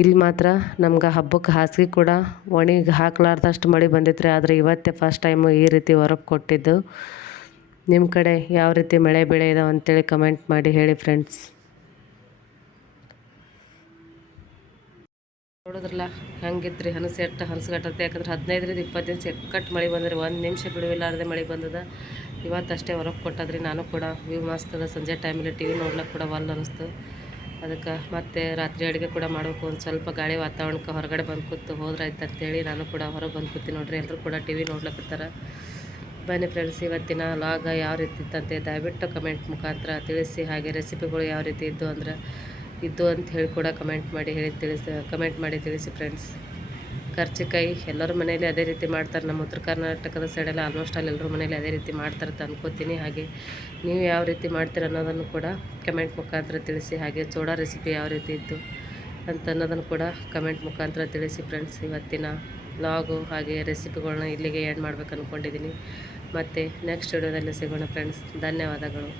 ಇಲ್ಲಿ ಮಾತ್ರ ನಮ್ಗೆ ಹಬ್ಬಕ್ಕೆ ಹಾಸಿಗೆ ಕೂಡ ಒಣಗಿ ಹಾಕ್ಲಾರ್ದಷ್ಟು ಮಳೆ ಬಂದಿತ್ತು ಆದರೆ ಇವತ್ತೇ ಫಸ್ಟ್ ಟೈಮು ಈ ರೀತಿ ಹೊರಗೆ ಕೊಟ್ಟಿದ್ದು. ನಿಮ್ಮ ಕಡೆ ಯಾವ ರೀತಿ ಮಳೆ ಬೆಳೆ ಇದಾವೆ ಅಂತೇಳಿ ಕಮೆಂಟ್ ಮಾಡಿ ಹೇಳಿ ಫ್ರೆಂಡ್ಸ್ ನೋಡಿದ್ರಲ್ಲ ಹೆಂಗಿದ್ರಿ ಹನಸು ಎಟ್ಟು ಹನಸ್ಗಟ್ಟತ್ತೆ. ಯಾಕಂದ್ರೆ ಹದಿನೈದರಿಂದ ಇಪ್ಪತ್ತು ದಿನ ಎಕ್ಕಟ್ಟು ಮಳೆ ಬಂದ್ರೆ. ಒಂದು ನಿಮಿಷ ಬಿಡುವಿಲ್ಲಾರದೆ ಮಳೆ ಬಂದದ. ಇವತ್ತು ಅಷ್ಟೇ ಹೊರಗೆ ಕೊಟ್ಟಾದ್ರಿ ನಾನು ಕೂಡ. ವ್ಯೂ ಮಸ್ತದ ಸಂಜೆ ಟೈಮಲ್ಲಿ ಟಿ ವಿ ನೋಡ್ಲಿಕ್ಕೆ ಕೂಡ ಒಲ್ ಅನ್ನಿಸ್ತು ಅದಕ್ಕೆ ಮತ್ತೆ ರಾತ್ರಿ ಅಡುಗೆ ಕೂಡ ಮಾಡಬೇಕು. ಒಂದು ಸ್ವಲ್ಪ ಗಾಳಿ ವಾತಾವರಣಕ್ಕೆ ಹೊರಗಡೆ ಬಂದು ಕೂತು ಹೋದ್ರಾಯ್ತು ಅಂತೇಳಿ ನಾನು ಕೂಡ ಹೊರಗೆ ಬಂದು ಕೂತಿ ನೋಡ್ರಿ. ಎಲ್ಲರೂ ಕೂಡ ಟಿ ವಿ ನೋಡ್ಲಕ್ಕತ್ತಾರ ಬನ್ನಿ ಫ್ರೆಂಡ್ಸ್ ಇವತ್ತಿನ ಲಾಗ ಯಾವ ರೀತಿ ಇತ್ತಂತೆ ದಯವಿಟ್ಟು ಕಮೆಂಟ್ ಮುಖಾಂತರ ತಿಳಿಸಿ. ಹಾಗೆ ರೆಸಿಪಿಗಳು ಯಾವ ರೀತಿ ಇದ್ದು ಅಂದ್ರೆ ಇದ್ದು ಅಂತ ಹೇಳಿ ಕೂಡ ಕಮೆಂಟ್ ಮಾಡಿ ಹೇಳಿ ತಿಳಿಸಿ ಕಮೆಂಟ್ ಮಾಡಿ ತಿಳಿಸಿ ಫ್ರೆಂಡ್ಸ್ ಕರ್ಚಿಕಾಯಿ ಎಲ್ಲರ ಮನೇಲಿ ಅದೇ ರೀತಿ ಮಾಡ್ತಾರೆ. ನಮ್ಮ ಉತ್ತರ ಕರ್ನಾಟಕದ ಸೈಡೆಲ್ಲ ಆಲ್ಮೋಸ್ಟ್ ಅಲ್ಲಿ ಎಲ್ಲರ ಮನೇಲಿ ಅದೇ ರೀತಿ ಮಾಡ್ತಾರೆ ಅಂತ ಅನ್ಕೋತೀನಿ. ಹಾಗೆ ನೀವು ಯಾವ ರೀತಿ ಮಾಡ್ತೀರ ಅನ್ನೋದನ್ನು ಕೂಡ ಕಮೆಂಟ್ ಮುಖಾಂತರ ತಿಳಿಸಿ, ಹಾಗೆ ಚೋಡಾ ರೆಸಿಪಿ ಯಾವ ರೀತಿ ಇತ್ತು ಅಂತ ಅನ್ನೋದನ್ನು ಕೂಡ ಕಮೆಂಟ್ ಮುಖಾಂತರ ತಿಳಿಸಿ ಫ್ರೆಂಡ್ಸ್ ಇವತ್ತಿನ ಲಾಗು ಹಾಗೆ ರೆಸಿಪಿಗಳನ್ನ ಇಲ್ಲಿಗೆ ಆ್ಯಡ್ ಮಾಡ್ಬೇಕು ಅಂದ್ಕೊಂಡಿದ್ದೀನಿ ಮತ್ತು ನೆಕ್ಸ್ಟ್ ವಿಡಿಯೋದಲ್ಲಿ ಸಿಗೋಣ ಫ್ರೆಂಡ್ಸ್ ಧನ್ಯವಾದಗಳು.